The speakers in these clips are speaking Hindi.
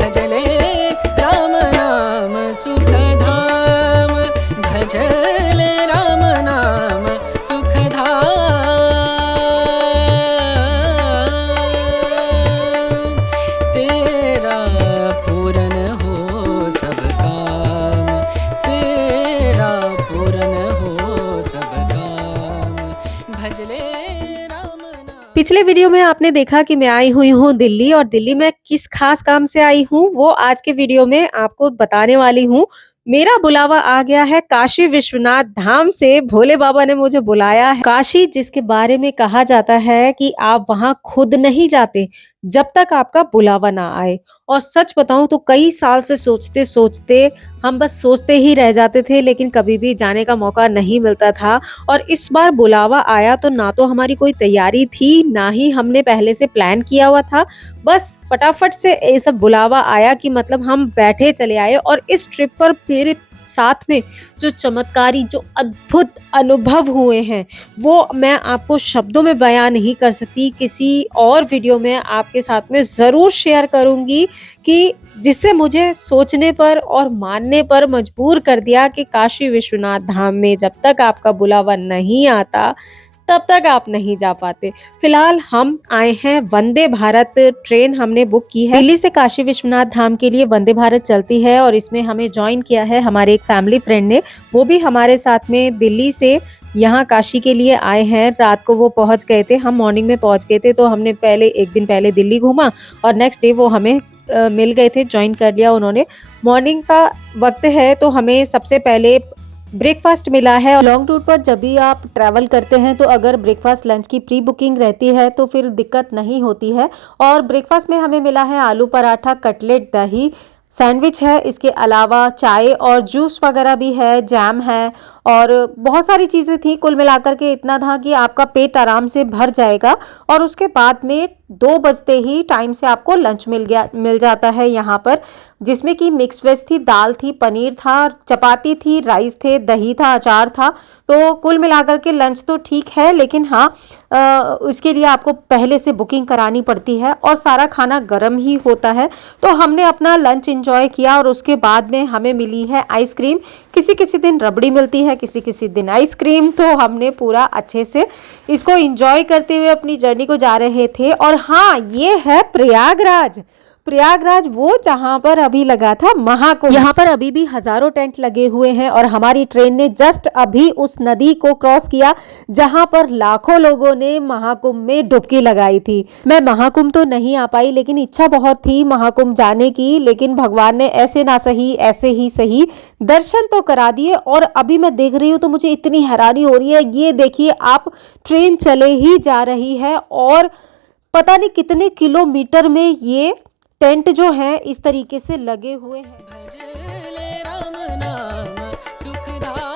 भजले राम नाम सुखधाम, भजले राम नाम सुखधाम। तेरा पूरन हो सब काम, तेरा पूरन हो सब काम, भजले राम नाम। पिछले वीडियो में आपने देखा कि मैं आई हुई हूँ दिल्ली, और दिल्ली में किस खास काम से आई हूँ वो आज के वीडियो में आपको बताने वाली हूँ। मेरा बुलावा आ गया है काशी विश्वनाथ धाम से। भोले बाबा ने मुझे बुलाया है काशी, जिसके बारे में कहा जाता है कि आप वहां खुद नहीं जाते जब तक आपका बुलावा ना आए। और सच बताऊं तो कई साल से सोचते सोचते हम बस सोचते ही रह जाते थे, लेकिन कभी भी जाने का मौका नहीं मिलता था। और इस बार बुलावा आया तो ना तो हमारी कोई तैयारी थी, ना ही हमने पहले से प्लान किया हुआ था। बस फटाफट से ये सब बुलावा आया कि मतलब हम बैठे चले आए। और इस ट्रिप पर मेरे साथ में जो चमत्कारी, जो अद्भुत अनुभव हुए हैं वो मैं आपको शब्दों में बयां नहीं कर सकती। किसी और वीडियो में आपके साथ में ज़रूर शेयर करूंगी कि जिससे मुझे सोचने पर और मानने पर मजबूर कर दिया कि काशी विश्वनाथ धाम में जब तक आपका बुलावा नहीं आता तब तक आप नहीं जा पाते। फिलहाल हम आए हैं वंदे भारत ट्रेन हमने बुक की है। दिल्ली से काशी विश्वनाथ धाम के लिए वंदे भारत चलती है, और इसमें हमें ज्वाइन किया है हमारे एक फैमिली फ्रेंड ने। वो भी हमारे साथ में दिल्ली से यहाँ काशी के लिए आए हैं। रात को वो पहुंच गए थे, हम मॉर्निंग में पहुंच गए थे। तो हमने पहले एक दिन पहले दिल्ली घूमा और नेक्स्ट डे वो हमें मिल गए थे, ज्वाइन कर लिया उन्होंने। मॉर्निंग का वक्त है तो हमें सबसे पहले ब्रेकफास्ट मिला है। लॉन्ग टूर पर जब भी आप ट्रैवल करते हैं तो अगर ब्रेकफास्ट लंच की प्री बुकिंग रहती है तो फिर दिक्कत नहीं होती है। और ब्रेकफास्ट में हमें मिला है आलू पराठा, कटलेट, दही, सैंडविच है। इसके अलावा चाय और जूस वगैरह भी है, जैम है और बहुत सारी चीज़ें थी। कुल मिलाकर के इतना था कि आपका पेट आराम से भर जाएगा। और उसके बाद में 2 बजते ही टाइम से आपको लंच मिल जाता है यहाँ पर, जिसमें कि मिक्स वेज थी, दाल थी, पनीर था, चपाती थी, राइस थे, दही था, अचार था। तो कुल मिलाकर के लंच तो ठीक है, लेकिन हाँ उसके लिए आपको पहले से बुकिंग करानी पड़ती है और सारा खाना गर्म ही होता है। तो हमने अपना लंच एंजॉय किया और उसके बाद में हमें मिली है आइसक्रीम। किसी किसी दिन रबड़ी मिलती है, किसी किसी दिन आइसक्रीम। तो हमने पूरा अच्छे से इसको एंजॉय करते हुए अपनी जर्नी को जा रहे थे। और हाँ, ये है प्रयागराज। प्रयागराज वो जहां पर अभी लगा था महाकुंभ। यहाँ पर अभी भी हजारों टेंट लगे हुए हैं और हमारी ट्रेन ने जस्ट अभी उस नदी को क्रॉस किया जहां पर लाखों लोगों ने महाकुंभ में डुबकी लगाई थी। मैं महाकुंभ तो नहीं आ पाई, लेकिन इच्छा बहुत थी महाकुंभ जाने की। लेकिन भगवान ने ऐसे ना सही ऐसे ही सही दर्शन तो करा दिए। और अभी मैं देख रही हूँ तो मुझे इतनी हैरानी हो रही है। ये देखिए आप, ट्रेन चले ही जा रही है और पता नहीं कितने किलोमीटर में ये टेंट जो है इस तरीके से लगे हुए हैं। भजले राम नाम सुखधाम।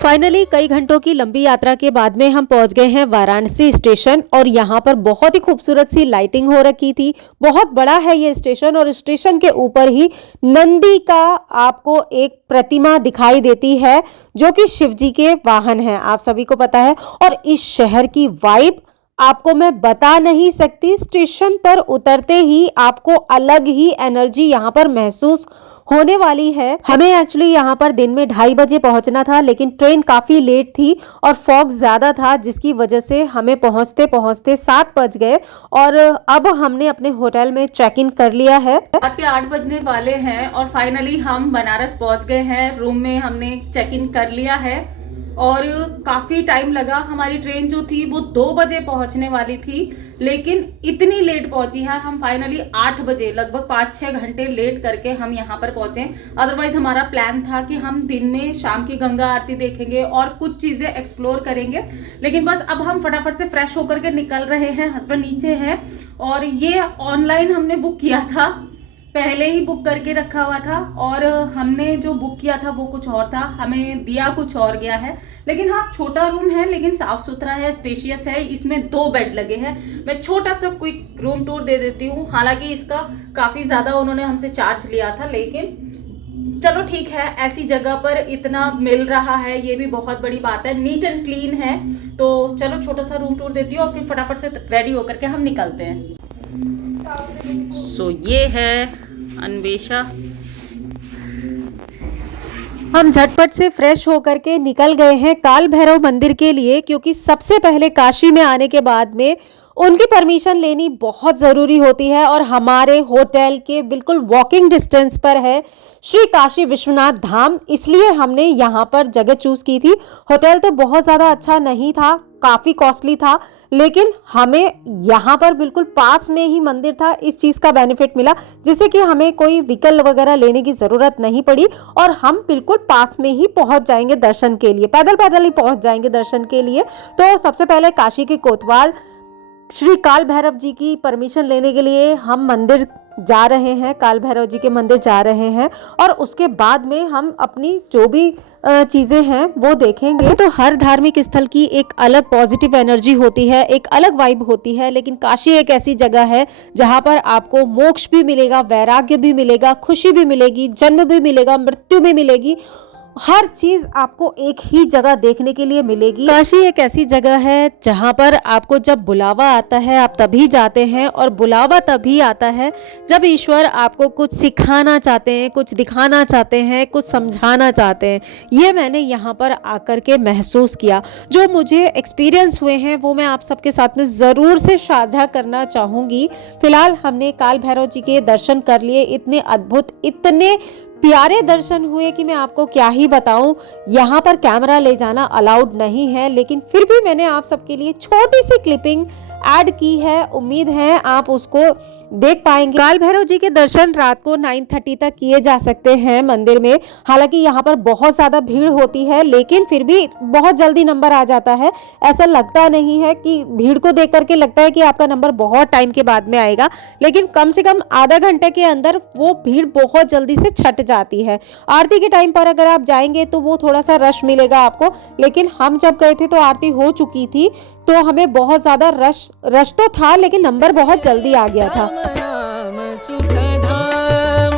फाइनली कई घंटों की लंबी यात्रा के बाद में हम पहुंच गए हैं वाराणसी स्टेशन। और यहाँ पर बहुत ही खूबसूरत सी लाइटिंग हो रखी थी। बहुत बड़ा है ये स्टेशन और स्टेशन के ऊपर ही नंदी का आपको एक प्रतिमा दिखाई देती है, जो कि शिव जी के वाहन है, आप सभी को पता है। और इस शहर की वाइब आपको मैं बता नहीं सकती। स्टेशन पर उतरते ही आपको अलग ही एनर्जी यहाँ पर महसूस होने वाली है। हमें एक्चुअली यहाँ पर दिन में 2:30 बजे पहुँचना था, लेकिन ट्रेन काफ़ी लेट थी और फॉग ज़्यादा था, जिसकी वजह से हमें पहुँचते पहुँचते 7 बज गए। और अब हमने अपने होटल में चेक इन कर लिया है। रात के 8 बजने वाले हैं और फाइनली हम बनारस पहुँच गए हैं। रूम में हमने चेक इन कर लिया है और काफ़ी टाइम लगा। हमारी ट्रेन जो थी वो 2 बजे पहुंचने वाली थी, लेकिन इतनी लेट पहुंची है। हम फाइनली 8 बजे, लगभग 5-6 घंटे लेट करके हम यहाँ पर पहुंचे। अदरवाइज हमारा प्लान था कि हम दिन में शाम की गंगा आरती देखेंगे और कुछ चीज़ें एक्सप्लोर करेंगे, लेकिन बस अब हम फटाफट से फ्रेश होकर के निकल रहे हैं। हस्बैंड नीचे हैं और ये ऑनलाइन हमने बुक किया था, पहले ही बुक करके रखा हुआ था। और हमने जो बुक किया था वो कुछ और था, हमें दिया कुछ और गया है। लेकिन हाँ, छोटा रूम है लेकिन साफ सुथरा है, स्पेशियस है। इसमें 2 बेड लगे हैं। मैं छोटा सा क्विक रूम टूर दे देती हूँ। हालांकि इसका काफ़ी ज़्यादा उन्होंने हमसे चार्ज लिया था, लेकिन चलो ठीक है, ऐसी जगह पर इतना मिल रहा है ये भी बहुत बड़ी बात है। नीट एंड क्लीन है। तो चलो छोटा सा रूम टूर देती हूँ और फिर फटाफट से रेडी होकर के हम निकलते हैं। सो ये है अन्वेषा। हम झटपट से फ्रेश होकर के निकल गए हैं काल भैरव मंदिर के लिए, क्योंकि सबसे पहले काशी में आने के बाद में उनकी परमिशन लेनी बहुत ज़रूरी होती है। और हमारे होटल के बिल्कुल वॉकिंग डिस्टेंस पर है श्री काशी विश्वनाथ धाम, इसलिए हमने यहाँ पर जगह चूज़ की थी। होटल तो बहुत ज़्यादा अच्छा नहीं था, काफ़ी कॉस्टली था, लेकिन हमें यहाँ पर बिल्कुल पास में ही मंदिर था। इस चीज़ का बेनिफिट मिला, जिससे कि हमें कोई व्हीकल वगैरह लेने की ज़रूरत नहीं पड़ी और हम बिल्कुल पास में ही पहुँच जाएंगे दर्शन के लिए, पैदल पैदल ही पहुँच जाएंगे दर्शन के लिए। तो सबसे पहले काशी के कोतवाल श्री काल भैरव जी की परमिशन लेने के लिए हम मंदिर जा रहे हैं, काल भैरव जी के मंदिर जा रहे हैं, और उसके बाद में हम अपनी जो भी चीज़ें हैं वो देखेंगे। वैसे तो हर धार्मिक स्थल की एक अलग पॉजिटिव एनर्जी होती है, एक अलग वाइब होती है, लेकिन काशी एक ऐसी जगह है जहाँ पर आपको मोक्ष भी मिलेगा, वैराग्य भी मिलेगा, खुशी भी मिलेगी, जन्म भी मिलेगा, मृत्यु भी मिलेगी। हर चीज आपको एक ही जगह देखने के लिए मिलेगी। काशी एक ऐसी जगह है जहाँ पर आपको जब बुलावा आता है आप तभी जाते हैं, और बुलावा तभी आता है जब ईश्वर आपको कुछ सिखाना चाहते हैं, कुछ दिखाना चाहते हैं, कुछ समझाना चाहते हैं। ये मैंने यहाँ पर आकर के महसूस किया। जो मुझे एक्सपीरियंस हुए हैं वो मैं आप सबके साथ में ज़रूर से साझा करना चाहूँगी। फिलहाल हमने काल भैरव जी के दर्शन कर लिए, इतने अद्भुत, इतने प्यारे दर्शन हुए कि मैं आपको क्या ही बताऊं। यहाँ पर कैमरा ले जाना अलाउड नहीं है, लेकिन फिर भी मैंने आप सबके लिए छोटी सी क्लिपिंग ऐड की है, उम्मीद है आप उसको देख पाएंगे। काल भैरव जी के दर्शन रात को 9:30 तक किए जा सकते हैं मंदिर में। हालांकि यहाँ पर बहुत ज़्यादा भीड़ होती है, लेकिन फिर भी बहुत जल्दी नंबर आ जाता है। ऐसा लगता नहीं है कि भीड़ को देख करके लगता है कि आपका नंबर बहुत टाइम के बाद में आएगा, लेकिन कम से कम आधा घंटे के अंदर वो भीड़ बहुत जल्दी से छट जाती है। आरती के टाइम पर अगर आप जाएंगे तो वो थोड़ा सा रश मिलेगा आपको, लेकिन हम जब गए थे तो आरती हो चुकी थी, तो हमें बहुत ज़्यादा रश तो था, लेकिन नंबर बहुत जल्दी आ गया था। राम नाम सुखधाम,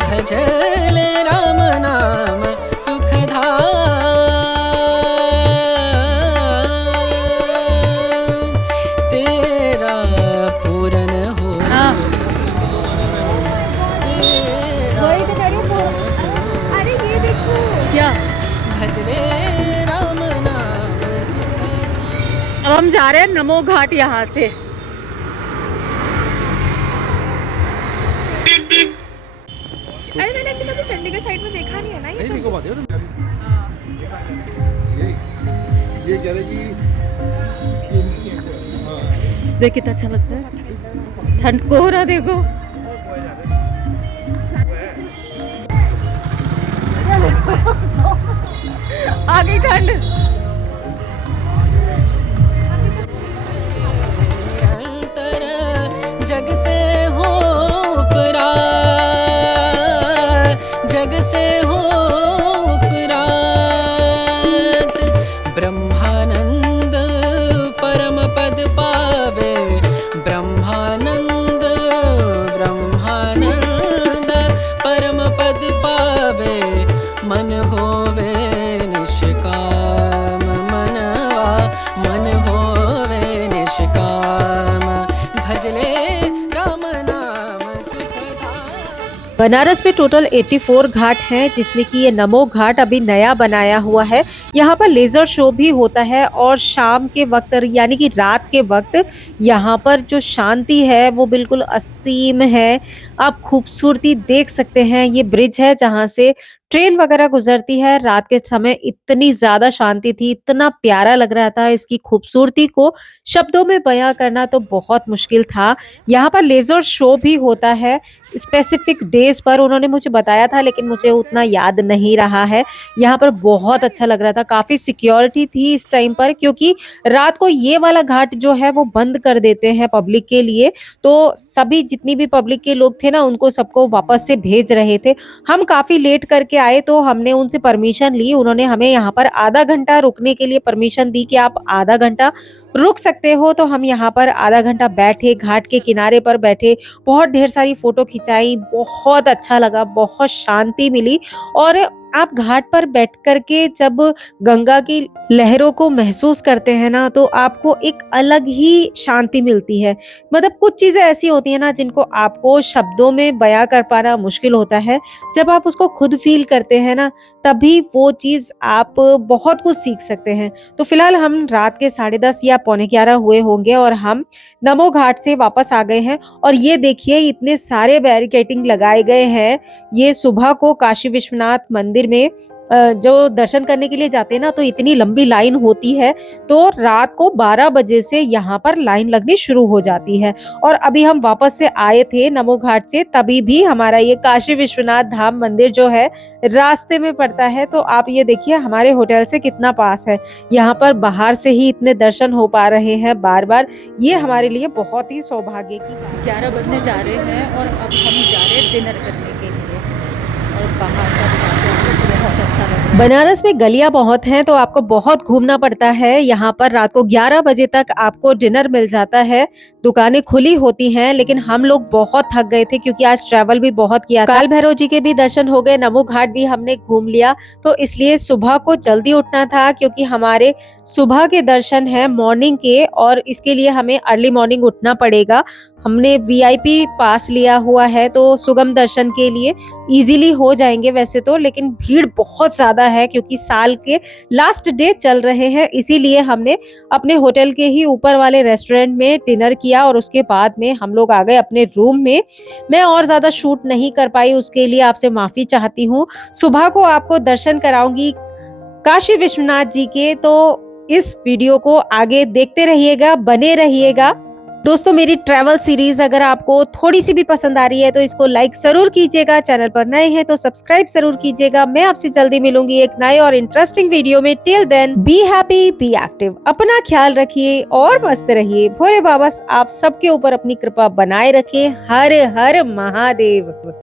भजले राम नाम सुखधाम, तेरा पूरन हो सब काम, तेरा क्या भजले राम नाम सुखधाम। अब हम जा रहे हैं नमो घाट यहाँ से। अरे मैंने ऐसे कभी चंडीगढ़ साइड में देखा नहीं है ना ये नहीं सब। देखो बात है ये कह रहे कि देख कितना अच्छा लगता है, ठंड कोहरा देखो। आ गई ठंड। निरंतर जग से हो उपरा, जग से हो उपरात, ब्रह्मानंद परम पद पावे, ब्रह्मानंद ब्रह्मानंद परम पद पावे, मन होवे निष्काम, मनवा मन होवे निष्काम, भजले राम नाम सुखधाम। बनारस में टोटल 84 घाट हैं, जिसमें कि ये नमो घाट अभी नया बनाया हुआ है। यहाँ पर लेज़र शो भी होता है, और शाम के वक्त यानी कि रात के वक्त यहाँ पर जो शांति है वो बिल्कुल असीम है। आप खूबसूरती देख सकते हैं, ये ब्रिज है जहाँ से ट्रेन वगैरह गुजरती है। रात के समय इतनी ज़्यादा शांति थी, इतना प्यारा लग रहा था, इसकी खूबसूरती को शब्दों में बयां करना तो बहुत मुश्किल था। यहाँ पर लेज़र शो भी होता है स्पेसिफिक डेज पर, उन्होंने मुझे बताया था, लेकिन मुझे उतना याद नहीं रहा है। यहाँ पर बहुत अच्छा लग रहा था, काफ़ी सिक्योरिटी थी इस टाइम पर, क्योंकि रात को ये वाला घाट जो है वो बंद कर देते हैं पब्लिक के लिए। तो सभी जितनी भी पब्लिक के लोग थे ना, उनको सबको वापस से भेज रहे थे। हम काफ़ी लेट करके आए तो हमने उनसे परमिशन ली, उन्होंने हमें यहाँ पर आधा घंटा रुकने के लिए परमिशन दी कि आप आधा घंटा रुक सकते हो। तो हम यहाँ पर आधा घंटा बैठे, घाट के किनारे पर बैठे, बहुत ढेर सारी फोटो खिंचाई, बहुत अच्छा लगा, बहुत शांति मिली। और आप घाट पर बैठ करके जब गंगा की लहरों को महसूस करते हैं ना, तो आपको एक अलग ही शांति मिलती है। मतलब कुछ चीजें ऐसी होती है ना जिनको आपको शब्दों में बयां कर पाना मुश्किल होता है। जब आप उसको खुद फील करते हैं ना, तभी वो चीज आप बहुत कुछ सीख सकते हैं। तो फिलहाल हम रात के 10:30 या 11:45 हुए होंगे और हम नमो घाट से वापस आ गए हैं। और ये देखिए इतने सारे बैरिकेडिंग लगाए गए हैं। ये सुबह को काशी विश्वनाथ मंदिर में जो दर्शन करने के लिए जाते हैं ना, तो इतनी लंबी लाइन होती है। तो रात को 12 बजे से यहाँ पर लाइन लगनी शुरू हो जाती है। और अभी हम वापस से आए थे नमो घाट से, तभी भी हमारा ये काशी विश्वनाथ धाम मंदिर जो है रास्ते में पड़ता है। तो आप ये देखिए हमारे होटल से कितना पास है। यहाँ पर बाहर से ही इतने दर्शन हो पा रहे हैं बार बार। ये हमारे लिए बहुत ही सौभाग्य की बात है। 11 बजने जा रहे हैं और अब हम जा रहे हैं डिनर करने के लिए। और बाहर का बहुत अच्छा लग रहा है। बनारस में गलियां बहुत हैं, तो आपको बहुत घूमना पड़ता है। यहाँ पर रात को 11 बजे तक आपको डिनर मिल जाता है। दुकानें खुली होती हैं, लेकिन हम लोग बहुत थक गए थे क्योंकि आज ट्रैवल भी बहुत किया था। काल भैरव जी के भी दर्शन हो गए, नमो घाट भी हमने घूम लिया। तो इसलिए सुबह को जल्दी उठना था क्योंकि हमारे सुबह के दर्शन हैं मॉर्निंग के, और इसके लिए हमें अर्ली मॉर्निंग उठना पड़ेगा। हमने वीआईपी पास लिया हुआ है, तो सुगम दर्शन के लिए इजीली हो जाएंगे वैसे तो, लेकिन भीड़ बहुत ज्यादा है क्योंकि साल के लास्ट डे चल रहे हैं। इसीलिए हमने अपने होटल के ही ऊपर वाले रेस्टोरेंट में डिनर किया और उसके बाद में हम लोग आ गए अपने रूम में। मैं और ज्यादा शूट नहीं कर पाई, उसके लिए आपसे माफी चाहती हूँ। सुबह को आपको दर्शन कराऊंगी काशी विश्वनाथ जी के, तो इस वीडियो को आगे देखते रहिएगा, बने रहिएगा। दोस्तों मेरी ट्रैवल सीरीज अगर आपको थोड़ी सी भी पसंद आ रही है तो इसको लाइक जरूर कीजिएगा। चैनल पर नए हैं तो सब्सक्राइब जरूर कीजिएगा। मैं आपसे जल्दी मिलूंगी एक नए और इंटरेस्टिंग वीडियो में। Till then be happy, be active, अपना ख्याल रखिए और मस्त रहिए। भोले बाबा आप सबके ऊपर अपनी कृपा बनाए रखे। हर हर महादेव।